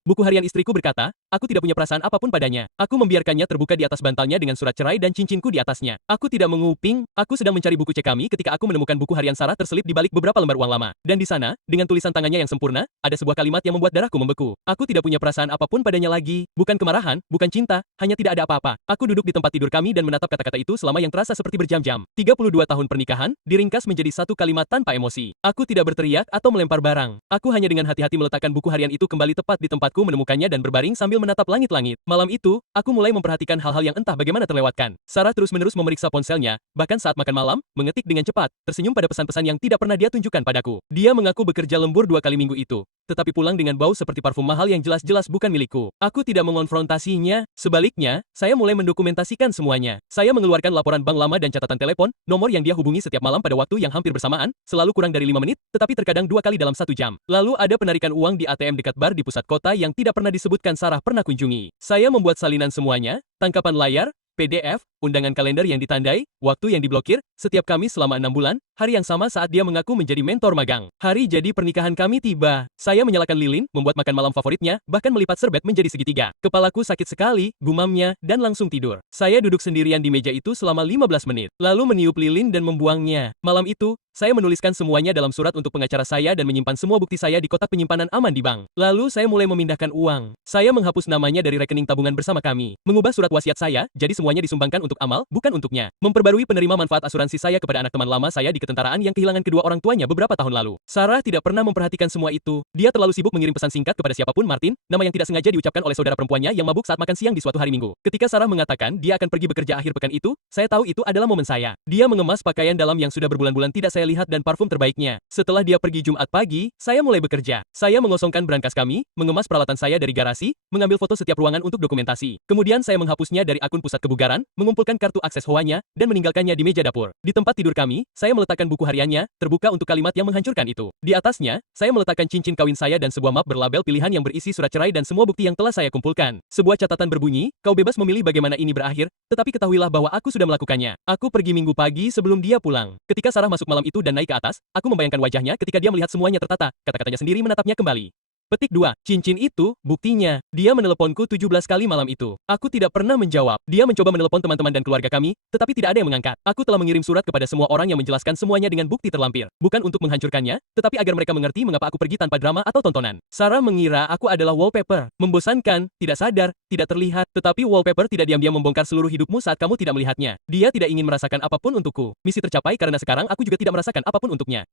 Buku harian istriku berkata, aku tidak punya perasaan apapun padanya. Aku membiarkannya terbuka di atas bantalnya dengan surat cerai dan cincinku di atasnya. Aku tidak menguping, aku sedang mencari buku cek kami ketika aku menemukan buku harian Sarah terselip di balik beberapa lembar uang lama. Dan di sana, dengan tulisan tangannya yang sempurna, ada sebuah kalimat yang membuat darahku membeku. Aku tidak punya perasaan apapun padanya lagi, bukan kemarahan, bukan cinta, hanya tidak ada apa-apa. Aku duduk di tempat tidur kami dan menatap kata-kata itu selama yang terasa seperti berjam-jam. 32 tahun pernikahan, diringkas menjadi satu kalimat tanpa emosi. Aku tidak berteriak atau melempar barang. Aku hanya dengan hati-hati meletakkan buku harian itu kembali tepat di tempatku menemukannya dan berbaring sambil menatap langit-langit. Malam itu, aku mulai memperhatikan hal-hal yang entah bagaimana terlewatkan. Sarah terus-menerus memeriksa ponselnya, bahkan saat makan malam, mengetik dengan cepat, tersenyum pada pesan-pesan yang tidak pernah dia tunjukkan padaku. Dia mengaku bekerja lembur 2 kali minggu itu, tetapi pulang dengan bau seperti parfum mahal yang jelas-jelas bukan milikku. Aku tidak mengonfrontasinya, sebaliknya, saya mulai mendokumentasikan semuanya. Saya mengeluarkan laporan bank lama dan catatan telepon, nomor yang dia hubungi setiap malam pada waktu yang hampir bersamaan, selalu kurang dari 5 menit, tetapi terkadang 2 kali dalam 1 jam. Lalu ada penarikan uang di ATM dekat bar di pusat kota yang tidak pernah disebutkan Sarah pernah kunjungi. Saya membuat salinan semuanya, tangkapan layar, PDF, undangan kalender yang ditandai, waktu yang diblokir, setiap Kamis selama 6 bulan, hari yang sama saat dia mengaku menjadi mentor magang. Hari jadi pernikahan kami tiba. Saya menyalakan lilin, membuat makan malam favoritnya, bahkan melipat serbet menjadi segitiga. Kepalaku sakit sekali, gumamnya, dan langsung tidur. Saya duduk sendirian di meja itu selama 15 menit, lalu meniup lilin dan membuangnya. Malam itu, saya menuliskan semuanya dalam surat untuk pengacara saya dan menyimpan semua bukti saya di kotak penyimpanan aman di bank. Lalu saya mulai memindahkan uang. Saya menghapus namanya dari rekening tabungan bersama kami. Mengubah surat wasiat saya, jadi semuanya disumbangkan untuk amal, bukan untuknya. Memperbarui penerima manfaat asuransi saya kepada anak teman lama saya di ketentaraan yang kehilangan kedua orang tuanya beberapa tahun lalu. Sarah tidak pernah memperhatikan semua itu. Dia terlalu sibuk mengirim pesan singkat kepada siapapun Martin, nama yang tidak sengaja diucapkan oleh saudara perempuannya yang mabuk saat makan siang di suatu hari Minggu. Ketika Sarah mengatakan dia akan pergi bekerja akhir pekan itu, saya tahu itu adalah momen saya. Dia mengemas pakaian dalam yang sudah berbulan-bulan tidak saya lihat dan parfum terbaiknya. Setelah dia pergi Jumat pagi, saya mulai bekerja. Saya mengosongkan brankas kami, mengemas peralatan saya dari garasi, mengambil foto setiap ruangan untuk dokumentasi. Kemudian saya menghapusnya dari akun pusat kebugaran, mengumpulkan kartu akses HOA-nya, dan meninggalkannya di meja dapur. Di tempat tidur kami, saya meletakkan buku hariannya, terbuka untuk kalimat yang menghancurkan itu. Di atasnya, saya meletakkan cincin kawin saya dan sebuah map berlabel pilihan yang berisi surat cerai dan semua bukti yang telah saya kumpulkan. Sebuah catatan berbunyi, kau bebas memilih bagaimana ini berakhir, tetapi ketahuilah bahwa aku sudah melakukannya. Aku pergi Minggu pagi sebelum dia pulang. Ketika Sarah masuk malam itu dan naik ke atas, aku membayangkan wajahnya ketika dia melihat semuanya tertata, kata-katanya sendiri menatapnya kembali. Petik 2. Cincin itu, buktinya. Dia meneleponku 17 kali malam itu. Aku tidak pernah menjawab. Dia mencoba menelepon teman-teman dan keluarga kami, tetapi tidak ada yang mengangkat. Aku telah mengirim surat kepada semua orang yang menjelaskan semuanya dengan bukti terlampir. Bukan untuk menghancurkannya, tetapi agar mereka mengerti mengapa aku pergi tanpa drama atau tontonan. Sarah mengira aku adalah wallpaper. Membosankan, tidak sadar, tidak terlihat, tetapi wallpaper tidak diam-diam membongkar seluruh hidupmu saat kamu tidak melihatnya. Dia tidak ingin merasakan apapun untukku. Misi tercapai karena sekarang aku juga tidak merasakan apapun untuknya.